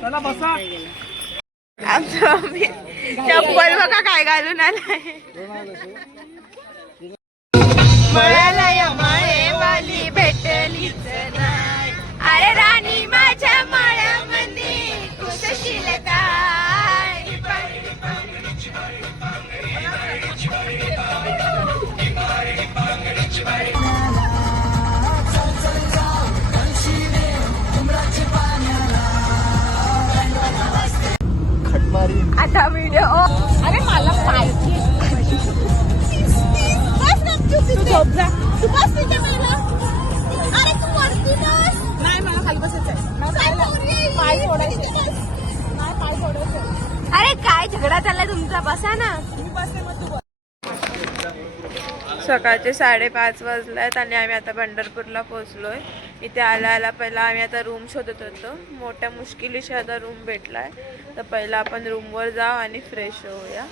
चला बसा. चप्पल बघा काय घालून आलाय. मळे भेटलीच नाही. अरे राणी माझ्या माळ्यामध्ये खुशशील काय. आता व्हिडिओ. अरे मला पाहिजे. तू बस तिथे मला. अरे तू वरती बस. नाही मला खाली बसायचं आहे. पाय सोडायचे. नाही पाय सोडायचे. अरे काय झगडा चाललाय तुमचा. बसा ना. सकाळचे 5:30 वाजलेत आणि आम्ही आता पंढरपूरला पोहोचलोय. इथे आला पहिला आम्ही आता रूम शोधत होतो. मोठ्या मुश्किलीशी आता रूम भेटलाय. तर पहिला आपण रूमवर जाऊ आणि फ्रेश होऊया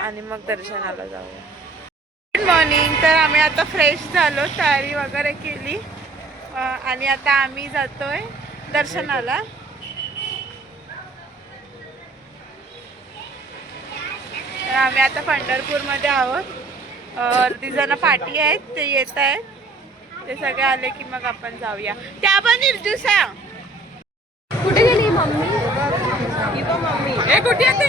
आणि मग दर्शनाला जाऊया. Good morning. तर आम्ही आता फ्रेश झालो, तयारी वगैरे केली आणि आता आम्ही जातोय दर्शनाला. तर आम्ही आता पंढरपूरमध्ये आहोत. अर्धी जण पाठी आहेत, ते येत आहेत. ते सगळे आले की मग आपण जाऊया. त्या पण निर्जुसा कुठे गेली मम्मी. मम्मी कुठे येते.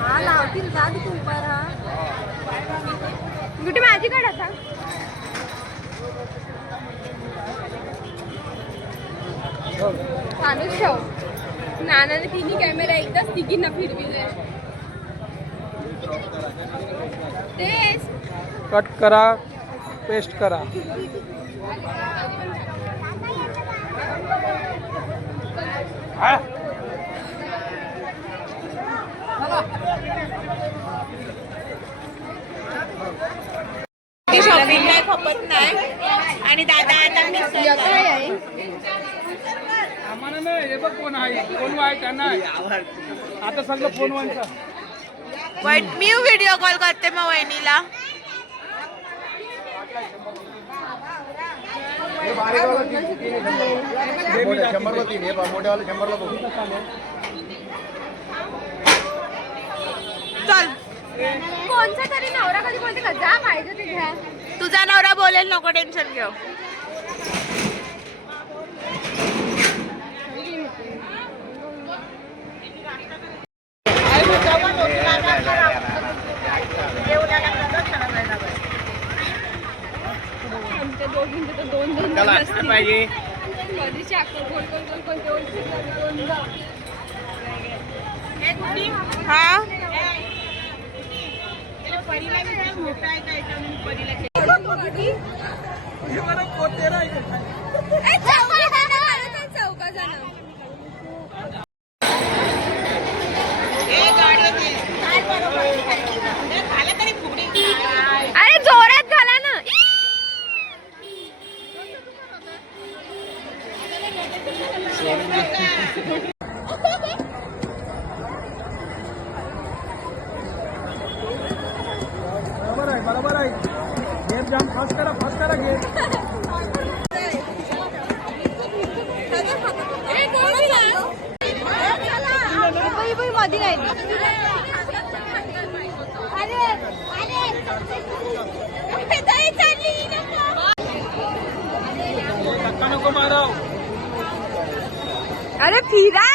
हा लावतील का तू कुठे माझी काढ आता. चालूच ठेव. नानाने तिन्ही कॅमेरा एकदाच तिघींना फिरविले. कट करा, पेस्ट करा. शॉपिंग काय खपत नाही आणि दादा आता आम्हाला नाही. हे बघ कोण आहे, कोण आहे का नाही. आता सगळं फोनवरचा. मी व्हिडिओ कॉल करते मग वहिनीला. चल. कोणचा तरी नवरा कधी बोलते का जा पाहिजे ते घ्या. तुझा नवरा बोलेल, नको टेन्शन घेऊ. पाहिजे हा अरे जोरात घाला ना. बरोबर आहे. गेट जाम फास्ट करा गेट. मध्ये नाही. नको माराव. अरे फिरा.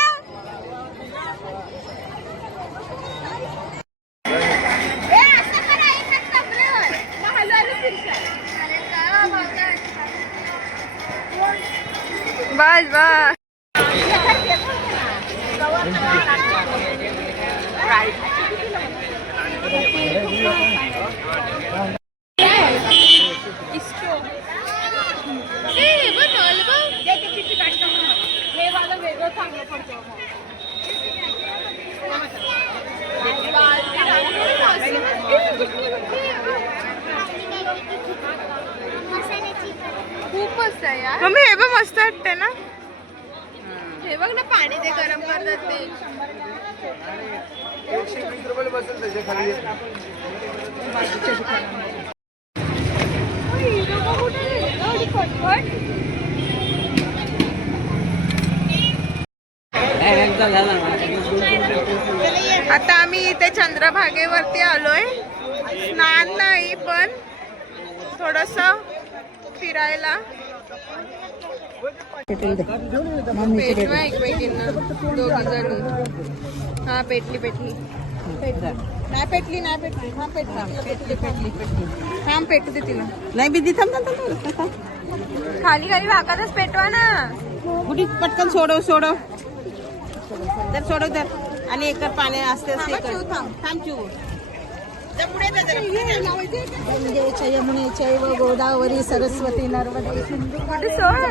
बस बस. खूप मस्त आहे यार. मम्मी हे पण मस्त वाटते ना. हे बघ ना पाणी ते गरम करतात ते. 120 रुपये बसेल त्याच्या खाली. आता आम्ही इथे चंद्रभागेवरती आलोय. स्नान नाही पण थोडस फिरायला. पेटवा एकमेकींना दोघी जणी. हा पेटली पेटली. नाही पेटली नाही पेटली. हा पेटली पेटली पेटली. हा पेटू दे तिला. नाही बिद्दी थांब खाली खाली भागातच पेटवा ना. कुठे पटकन सोडव सोडव तर सोडव तर आणि एक पाणी असते थांब चिव गंगेच्या यमुनेच्या व गोदावरी सरस्वती नर्मदे सिंधू कुठे सोड.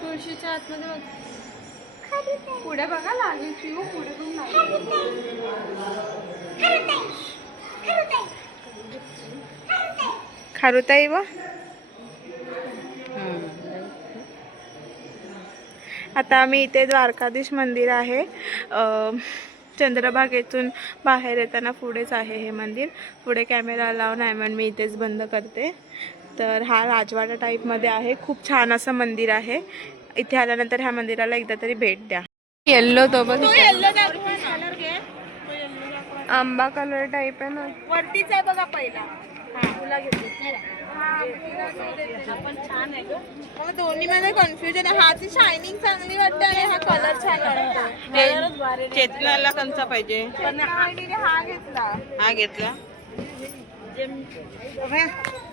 तुळशीच्या आतमध्ये पुढे बघा लागेल शिव पुढे पण खारुताई व आता आम्ही इथे द्वारकाधीश मंदिर आहे. चंद्रभागेतून बाहेर येताना पुढेच आहे हे मंदिर. पुढे कॅमेरा अलाव नाही म्हणून मी इथेच बंद करते. तर हा राजवाडा टाईपमध्ये आहे. खूप छान असं मंदिर आहे. इथे आल्यानंतर ह्या मंदिराला एकदा तरी भेट द्या. येल्लो तो बघ आंबा कलर टाईप आहे ना. वरतीच आहे बघा पहिला. तुला दोन्ही मध्ये कन्फ्युजन आहे. हाची शायनिंग चांगली वाटते आणि हा कलर छान वाटतो. चेतनाला कोणता पाहिजे? हा घेतला. हा घेतला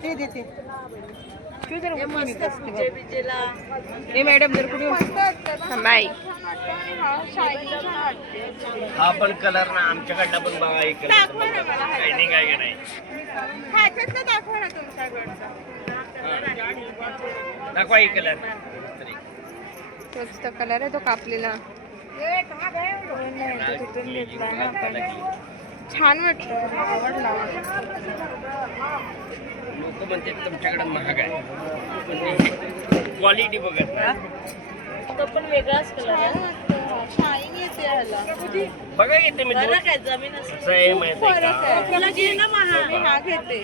ते देते. हे मॅडम जर कुठे बाई हा पण कलर ना आमच्याकडनं पण बघा एक दाखवा ना मला. शायनिंग आहे की नाही. ह्याच्यातलं दाखवा ना तुमच्याकडचा. दाखवा एक कलर. तोच तर कलर आहे तो कापलेला. तिथून घेतला ना आपण. छान वाटलं. आवडला. लोक म्हणते तुमच्याकडे महाग आहे. क्वालिटी बघत नाही. तो पण वेगळाच कलर आहे. शाईन येते ह्याला. बघा घेते मी फरक आहे जमीन असं आहे माहिती आहे फरक का? आहे. तुला घे ना महाग. मी हा घेते.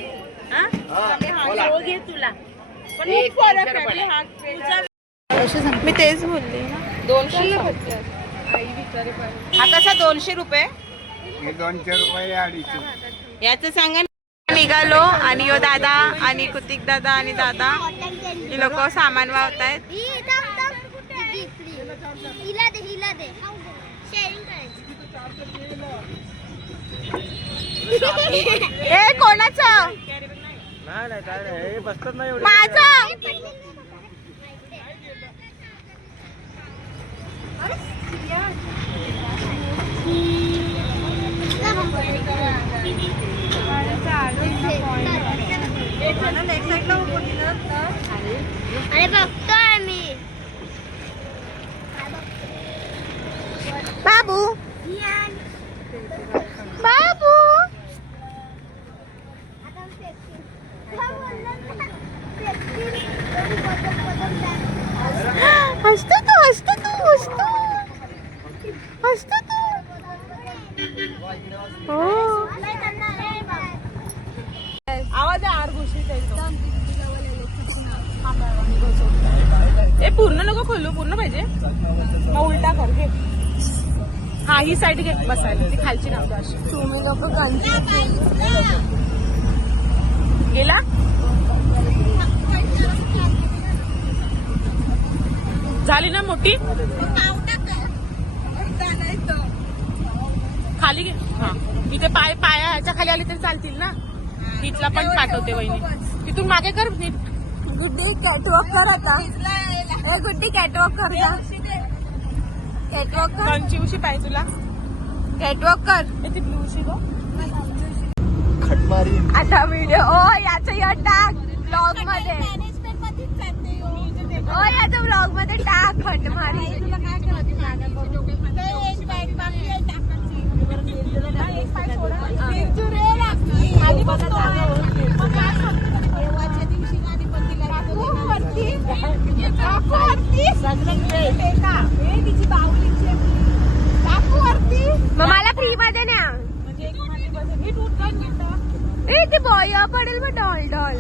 हा? बोला. हो घे तुला. पण खूप फरक आहे. मी हा घेते. मी तेच बोलले ना. 200 आई विचारे पाहिजे. हा कसा 200 रुपये? हे 200 रुपये 250. याचं सांगा ना. निघालो आणि यो दादा आणि कुतिक दादा आणि दादा ही लोक सामान वाहतायत. ए कोणाचं? नाही काय नाही बसतात नाही एवढे. माझं. अरे बघतोय मी बाबू बाबू हसतो तू हसतो तू हसतो हसतो तू. हो आवाज आहे आरघुशीत ए पूर्ण नको खोलू. पूर्ण पाहिजे मग उलटा कर घे. हा ही साईड घे बसायला. ती खालची नव्हती अशी. तुम्ही लोक कंची गेला झाली ना मोठी. खाली घे. हा इथे पाया ह्याच्या खाली आली तरी चालतील ना. तिथला पण पाठवते वहिनी. तिथून मागे कर नीट. गुड्डी कॅटवॉक कर आता. ए गुड्डी कॅटवॉक कर जा. कॅटवॉक कर. कंची उशी पाहिजे तुला. कॅटवॉक कर. तिथली उशी गो. आता व्हिडिओ याचं या टाक ब्लॉग मध्ये याचं ब्लॉग मध्ये टाक खटमारी. मग मला फ्री मध्ये न्या. ते बॉय पडेल मग डॉल डॉल.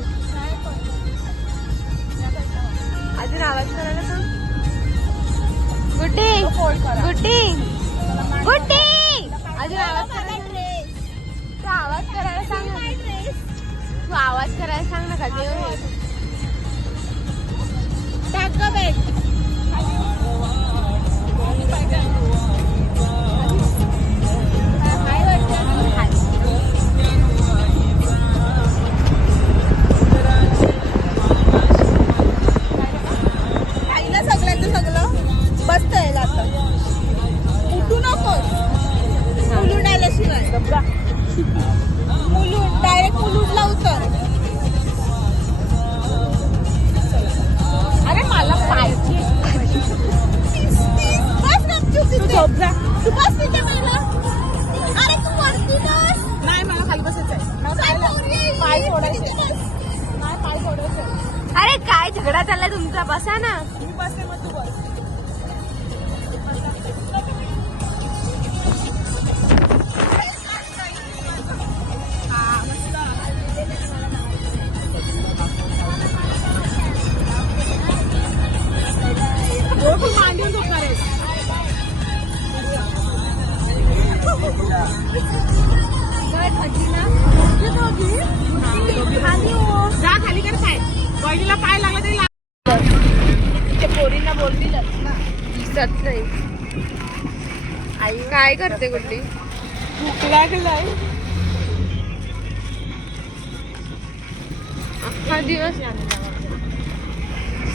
अजून आवाज करायला तर गुड्डी गुड्डी गुड्डी अजून आवाज करायला. तू आवाज करायला सांग ना. तू आवाज करायला सांग ना. कधी अरे काय झगडा चाललाय तुमचा. बसा ना. मांडून झोपणार आहे. जा खाली कर. काय बहिणीला पाय लागला तरी ते पोरींना बोलतीलच ना. दिसत नाही. आई काय करते गुड्डी. भूक लागलाय. अख्खा दिवस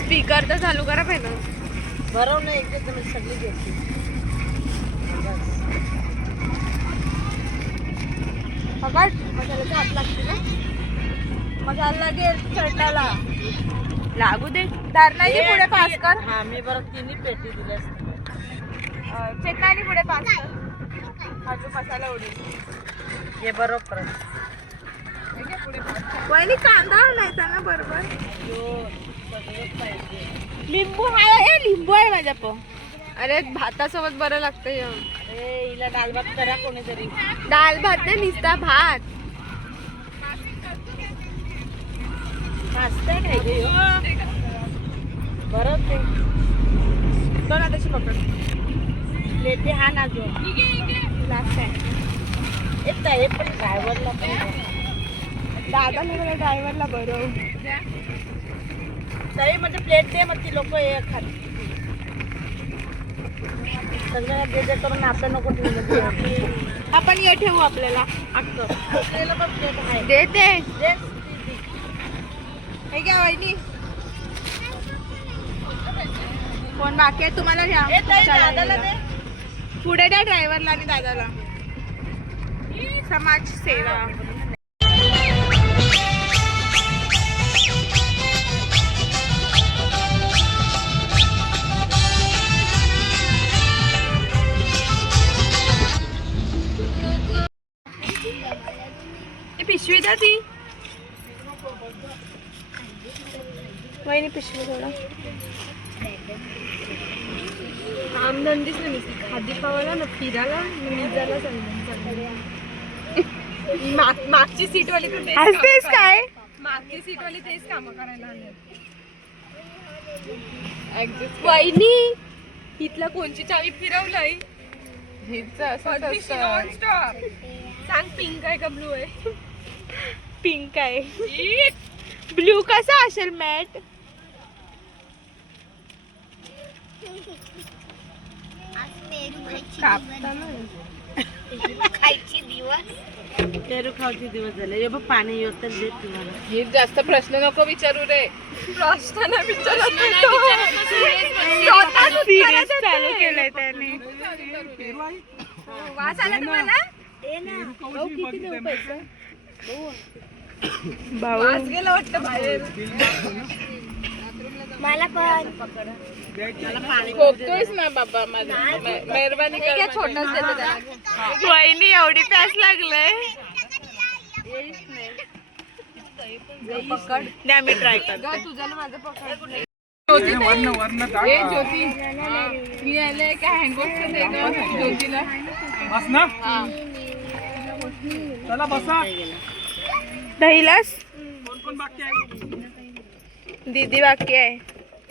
स्पीकर तर चालू करा पहिला. बरोबर नाही एकदम सगळी घेतली. मसाल्याचा हात लागते ना. मसाला लागेल चटणाला. लागू दे. दारणाची पुढे पास कर. हा मी बरं तिन्ही पेटी दिल्या. चटणी पुढे पास कर. अजून मसाला उडेल. हे बरोबर. वहिनी कांदा आणायचा ना बरोबर. लिंबू आहे. लिंबू आहे माझ्या पण. अरे भातासोबत बरं लागतं. हिला डाल भात करा कोणीतरी. दाल भात नाही नुसता भात. पास्ता काय बरं ते दोन हाताची पकड. लेते हा ना जो लास्ट आहे. येत आहे पण ड्रायव्हरला पण दादाला मला ड्रायव्हरला बरं. तरी म्हणजे प्लेट दे मग ती लोक हे खाली सगळ्यांना दे करून आपल्या नको ठेवलं. आपण ये ठेवू आपल्याला. आपल्याला पण प्लेट आहे. देते. दे. हे घ्या वहिनी. कोण बाकी आहे तुम्हाला घ्या. ए, ताई, दादाला दे. पुढे द्या ड्रायव्हरला आणि दादाला. समाज सेवा. पिशवी द्या ती. वहिनी पिशवी थोडा. आमधंदीच नाही. खादी पावाला ना फिरायला निजाला मागची सीट वाली तर तेच काय. मागची सीट वाली तेच काम करायला आले. वहिनी इथला कोणची चावी फिरवलंय. सांग पिंक आहे का ब्लू आहे. पिंक आहे. ब्लू कसा असेल मॅट. खायची दिवस पेरू खायचे दिवस झाले. हे बघ पाणी योतर देत तुम्हाला. हे जास्त प्रश्न नको विचारू रे. प्रश्न नाही विचारत. चालू केलंय त्याने. वास आला तुम्हाला. भाऊ गेला वाटतं बाहेर. मला पण खोकतोयस ना बाबा माझा. मेहरबानी कर. छोटाच देतो त्याला. वहिनी एवढी प्यास लागलंय. द्या मी ट्राय करते. तुझ्या माझं पकड. वर्ण ए ज्योती मी आले काय हँडवॉश दे ग ज्योतीला. बस ना चला बसा. दहीलास कोण कोण बाकी आहे? दीदी बाकी आहे.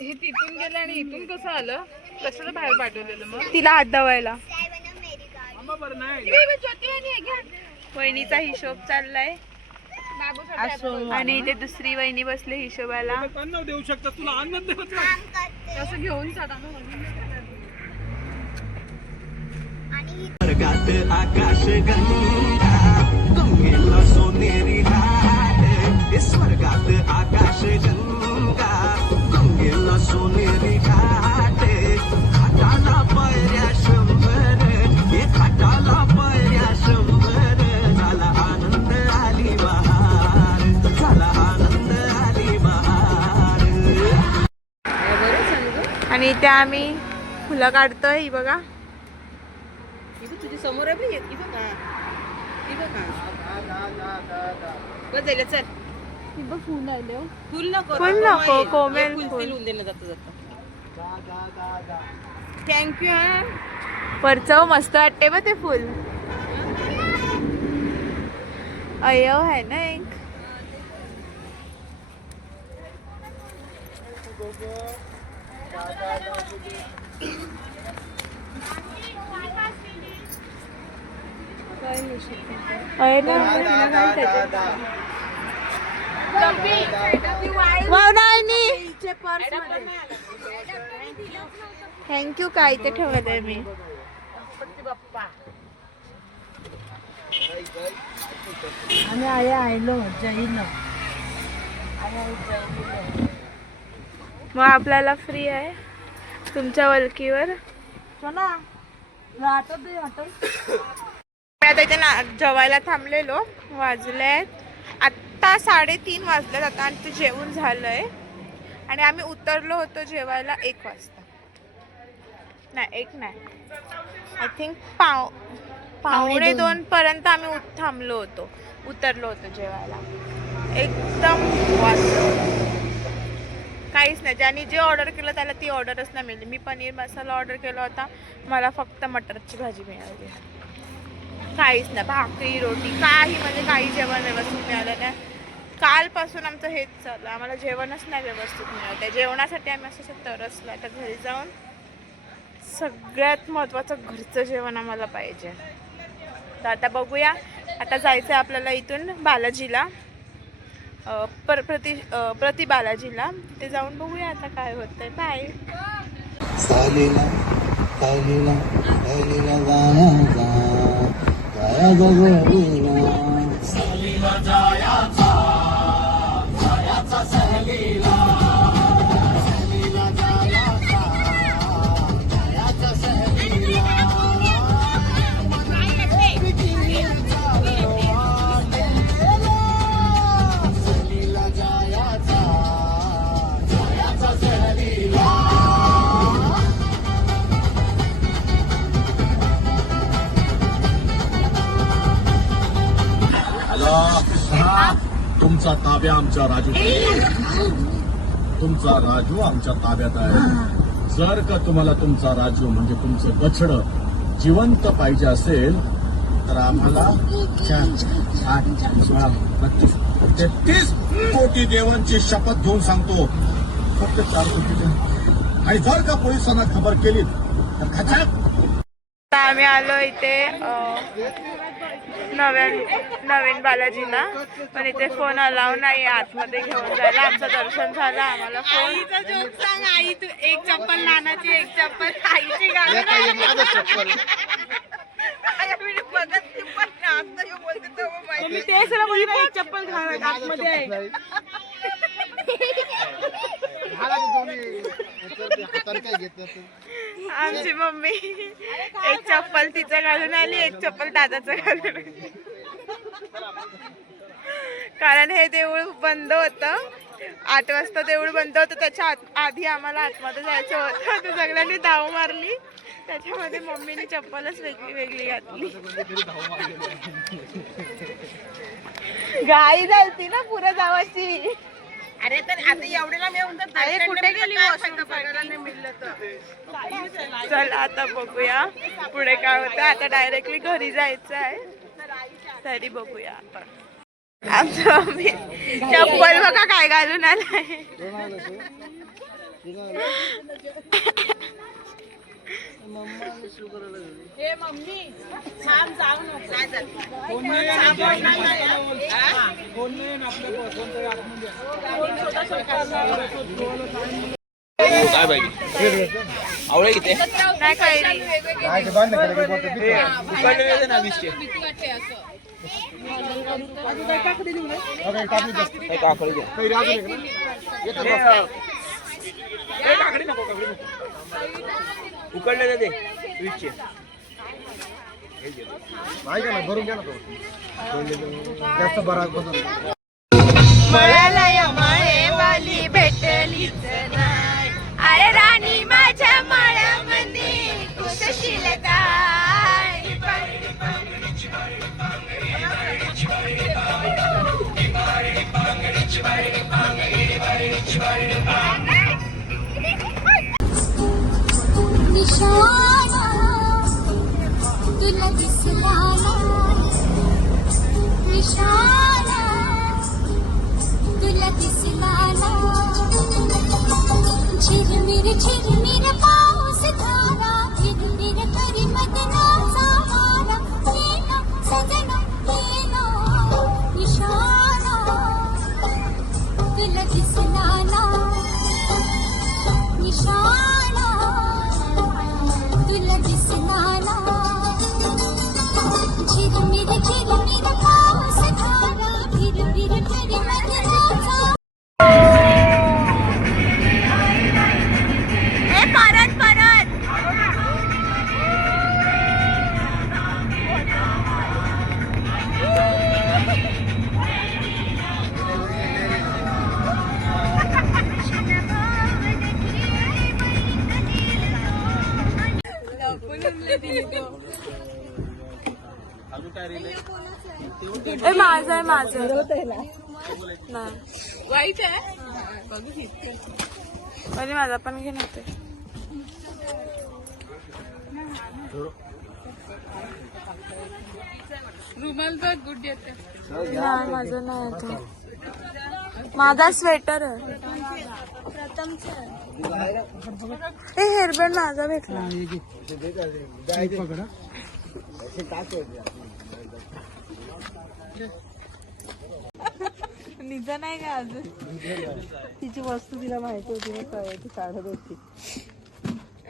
हे तिथून गेलं आणि इथून कसं आलं? कशाला बाहेर पाठवलेलं मग? तिला हात धवायला. आंबा बरं नाही. वहिनीचा हिशोब चाललाय आणि इथे दुसरी वहिनी बसले हिशोबाला. पण देऊ शकता तुला आनंद देतो. असं घेऊन चढा. स्वर्गात आकाश गंगा गंगेला सोनेरी घाट. स्वर्गात आकाश गंगा गंगेला सोनेरी घाट. खाटाला पायऱ्या 100 हे खाटाला पायऱ्या 100. झाला आनंद आली बहार. झाला आनंद आली बहार. आणि इथे आम्ही फुलं काढतोय. ही बघा तुझी समोर आहे बघ चल. फुल आले. फुल नको. फुल नको कोमेल फुल. फुल देणं जातं. थँक्यू. परचव मस्त वाटते बघ ते फुल. अय्यो है ना एक. आहे ना थँक्यू. काय ते ठेवत आहे मी. आणि आहे आयलो जैन. मग आपल्याला फ्री आहे तुमच्या वलकीवर. चला वाटत आता इथे ना जेवायला थांबलेलो. वाजलेत आत्ता 3:30 वाजलेत आता. आणि ते जेवण झालंय आणि आम्ही उतरलो होतो जेवायला 1 वाजता. नाही 1 नाही आय थिंक 1:45 पर्यंत आम्ही थांबलो होतो. उतरलो होतो जेवायला. एकदम काहीच नाही. ज्यांनी जे ऑर्डर केलं त्याला ती ऑर्डरच नाही मिळाली. मी पनीर मसाला ऑर्डर केला होता. मला फक्त मटरची भाजी मिळाली. काहीच नाही. भाकरी रोटी काही म्हणजे काही जेवण व्यवस्थित मिळालं नाही. कालपासून आमचं हेच चाललं. आम्हाला जेवणच नाही व्यवस्थित मिळत आहे. जेवणासाठी आम्ही असं तरसलो. आता घरी जाऊन सगळ्यात महत्त्वाचं घरचं जेवण आम्हाला पाहिजे. तर आता बघूया. आता जायचं आहे आपल्याला इथून बालाजीला. प्रति बालाजीला. ते जाऊन बघूया आता काय होतंय. बाय. सालीला सालीला सालीला जायाचा जायाचा सहलीला सालीला जायाचा जायाचा सहलीला सहलीला जायाचा जायाचा सहलीला सहलीला जायाचा जायाचा सहलीला. तुमचा ताब्या आमच्या राजू. तुमचा राजू आमच्या ताब्यात आहे. जर का तुम्हाला तुमचा राजू म्हणजे तुमचं बछडं जिवंत पाहिजे असेल तर आम्हाला 4, 8, 12, 32, 33 कोटी देवांची शपथ घेऊन सांगतो फक्त 4 कोटी द्या. आणि जर का पोलिसांना खबर केली तर खचाक. आता आम्ही आलो इथे नवीन बालाजीला. पण इथे फोन अलाव नाही आतमध्ये घेऊन जायला. आमचं दर्शन झालं. आम्हाला फोन सांग. आई तू एक चप्पल नानाची एक चप्पल आईची घालून तेच एक चप्पल आतमध्ये आहे. आमची मम्मी एक चप्पल तिचं घालून आली, एक चप्पल दादाचं घालून आली. कारण हे देऊळ बंद होतं, 8 वाजता देऊळ बंद होतं. त्याच्या आधी आम्हाला आतमध्ये जायचं होतं. तर सगळ्यांनी धाव मारली. त्याच्यामध्ये मम्मीने चप्पलच वेगळी घातली. गाई झालती ना पुढे जावाची. अरे तर आता एवढ्याला मी म्हणतात कुठे गेली चल आता बघूया पुढे काय होतं. आता डायरेक्टली घरी जायचं आहे, तरी बघूया आपण. आमचं मम्मी चप्पल बघा काय घालून आलाय. हे मम्मी छान जाऊ नको. काय पाहिजे आवळे किती नाही काही ना 20चे काकडी उकडले ते 20चे भरून घ्या ना तो जास्त बरा मळाला मळेवाली भेटलीच नाही. अरे राणी माझ्या मळ्यामध्ये खुशशील काय. निशाणा तुला दिसला निशाणा तुला दिसला झिरमिर पाऊस धारा झिरमिर करी मदनाचा वारा येना सजना येना निशाणा तुला दिसला निशाणा तुला दिसला झिरमिर पाऊस धारा झिरमिर करी मदनाचा. माझं आहे माझं नाही वाईट आहे. म्हणजे माझा पण घेऊन होते. रुमाल तर गुड येते. नाही माझं नाही येते. माझा स्वेटर आहे. हे हेअरबँड माझा भेटला. निजा नाही का अजून. तिची वस्तू तिला माहिती होती ना, काय ती काढत होती.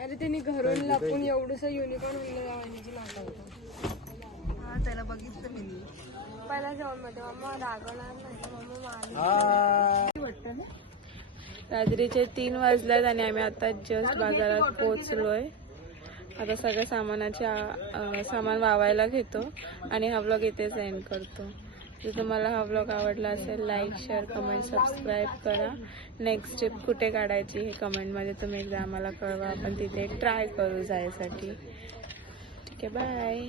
अरे त्यांनी घरून लपून एवढंसं युनिकॉर्न होईल गावाची नाटक होतं. त्याला बघितलं मी पहिला जाऊन मध्ये मम्मा रागवणार नाही. मम्मा रात्रीचे 3 वाजल्यात आणि आम्ही आता जस्ट बाजारात पोहोचलोय. आता सगळ्या सामान वावायला घेतो आणि हा व्लॉग इथेच एंड करतो. जर तुम्हाला हा व्लॉग आवडला असेल लाईक शेअर कमेंट सबस्क्राईब करा. नेक्स्ट ट्रिप कुठे काढायची हे कमेंटमध्ये तुम्ही एकदा आम्हाला कळवा. आपण तिथे ट्राय करू जायसाठी. ठीक आहे, बाय.